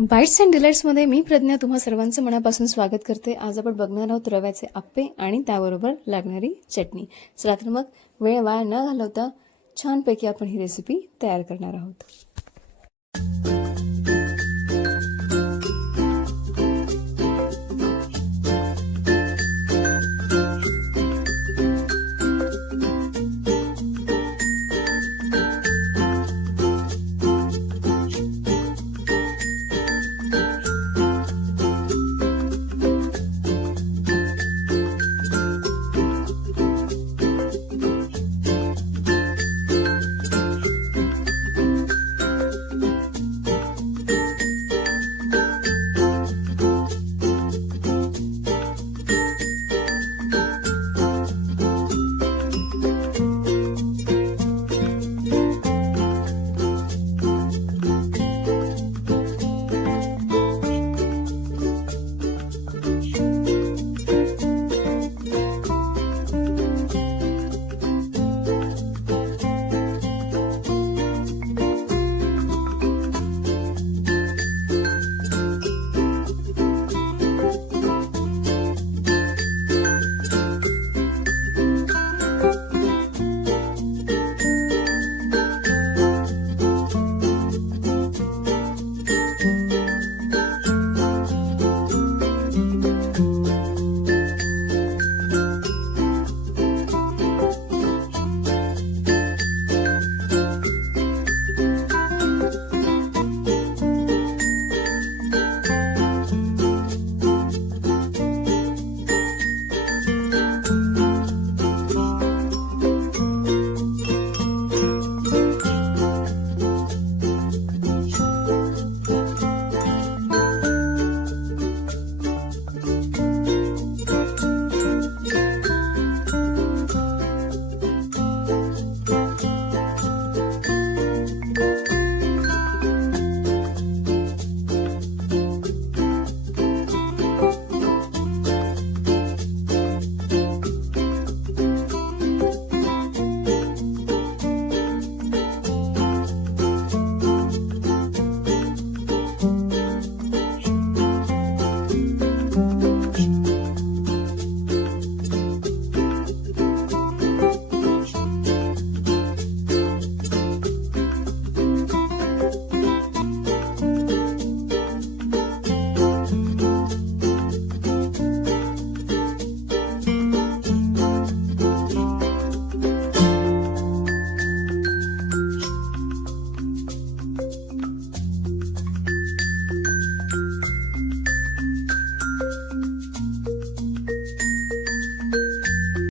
Bites and डिलाइट्समध्ये मी प्रज्ञा तुम्हा सर्वांचं मनापासून स्वागत करते. आज आपण बघणार आहोत रव्याचे आप्पे आणि त्याबरोबर लागणारी चटणी. चला तर मग वेळ वाया न घालवता छानपैकी आपण ही रेसिपी तयार करणार आहोत.